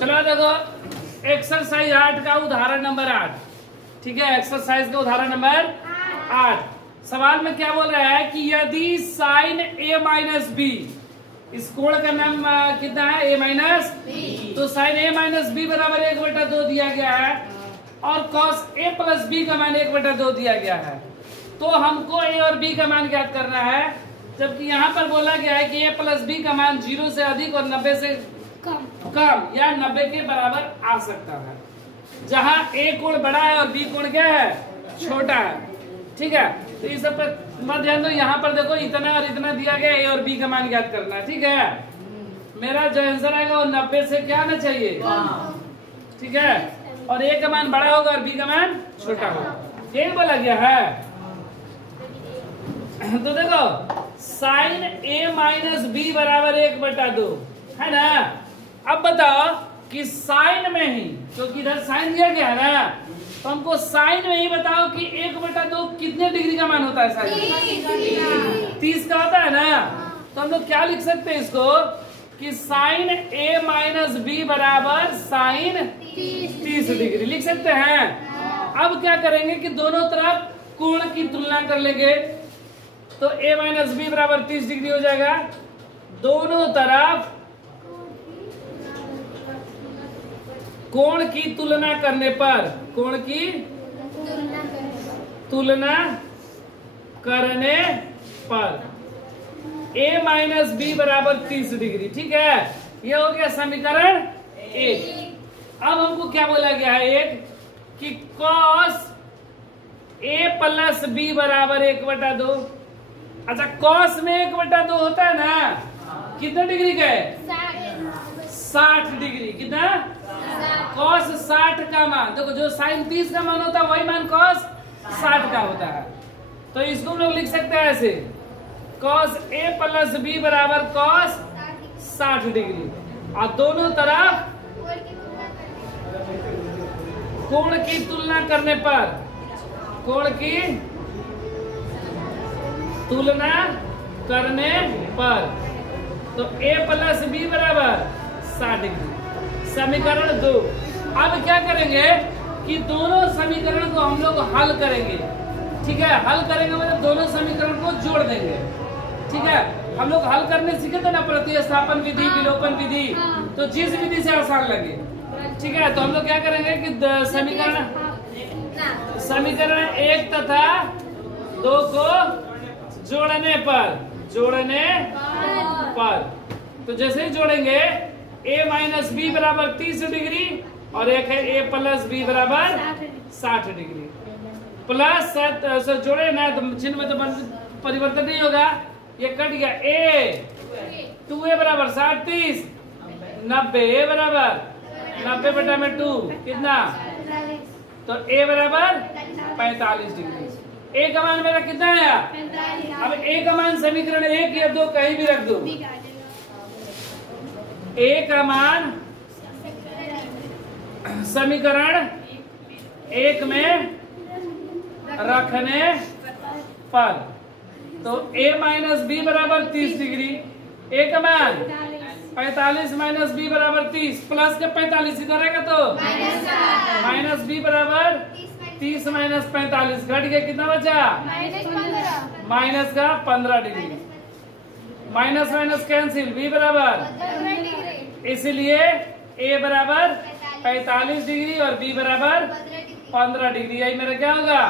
चलो देखो एक्सरसाइज 8 का उदाहरण नंबर 8। ठीक है, एक्सरसाइज का उदाहरण नंबर 8। सवाल में क्या बोल रहा है कि यदि साइन ए माइनस बी, इस कोण का नाम कितना है, ए माइनस बी, तो साइन ए माइनस बी बराबर 1/2 दिया गया है और कॉस ए प्लस बी का मान 1/2 दिया गया है। तो हमको ए और बी का मान ज्ञात करना है, जबकि यहाँ पर बोला गया है कि ए प्लस बी का मान 0 से अधिक और 90 से कम या 90 के बराबर आ सकता है, जहाँ ए कोण बड़ा है और बी कोण क्या है, छोटा है। ठीक है, तो इस सब पर मत ध्यान दो। यहाँ पर देखो इतना और इतना दिया गया, ए और बी का मान ज्ञात करना है। ठीक है, मेरा जो आंसर आएगा वो 90 से क्या आना चाहिए। ठीक है, और ए का मान बड़ा होगा और बी का मान छोटा होगा, यही बोला गया है। तो देखो साइन ए माइनस बी बराबर 1/2 है ना। अब बताओ कि साइन में ही, क्योंकि इधर साइन दिया गया है ना, तो हमको साइन में ही बताओ कि 1/2 कितने डिग्री का मान होता है। साइन 30 का होता है ना। तो हम लोग क्या लिख सकते हैं इसको कि साइन ए माइनस बी बराबर साइन 30 डिग्री लिख सकते हैं। अब क्या करेंगे कि दोनों तरफ कोण की तुलना कर लेंगे, तो ए माइनस बी बराबर 30 डिग्री हो जाएगा। दोनों तरफ कोण की तुलना करने पर, कोण की तुलना करने पर a माइनस बी बराबर 30 डिग्री। ठीक है, ये हो गया समीकरण 1। अब हमको क्या बोला गया है, एक कि cos a प्लस बी बराबर 1/2। अच्छा, cos में 1/2 होता है ना, कितने डिग्री का है, 60 डिग्री। कितना, cos 60 का मान, देखो जो साइन 30 का मान होता है वही मान cos 60 का होता है। तो इसको हम लोग लिख सकते हैं ऐसे, cos a प्लस बी बराबर cos 60 डिग्री, और दोनों तरफ कोण की तुलना करने पर, कोण की तुलना करने पर, तो a प्लस बी बराबर 60 डिग्री। समीकरण 2। अब क्या करेंगे कि दोनों समीकरण को हम लोग हल करेंगे। ठीक है, हल करेंगे मतलब दोनों समीकरण को जोड़ देंगे। ठीक है, हम लोग हल करने सीखे थे ना, प्रतिस्थापन विधि, विलोपन विधि, तो जिस विधि से आसान लगे। ठीक है, तो हम लोग क्या करेंगे कि समीकरण 1 तथा 2 को जोड़ने पर, तो जैसे ही जोड़ेंगे a माइनस बी बराबर 30 डिग्री और एक है a प्लस बी बराबर 60 डिग्री। प्लस जोड़े ना तो चिन्ह में तो परिवर्तन नहीं होगा, ये कट गया। a 2a बराबर 60 30 90, a बराबर 90/2 कितना, तो a बराबर 45 डिग्री। a का मान मेरा कितना आया, अब a का मान समीकरण 1 या 2 कहीं भी रख दो। a का मान समीकरण 1 में रखने पर, तो a माइनस बी बराबर 30 डिग्री, a का मान 45 माइनस बी बराबर 30, प्लस के 45 इधर रहेगा तो माइनस बी बराबर 30 माइनस 45 घट गया, कितना बचा, माइनस का 15 डिग्री। माइनस माइनस कैंसिल, बी बराबर, इसलिए a बराबर 45 डिग्री और b बराबर 15 डिग्री। यही मेरा क्या होगा,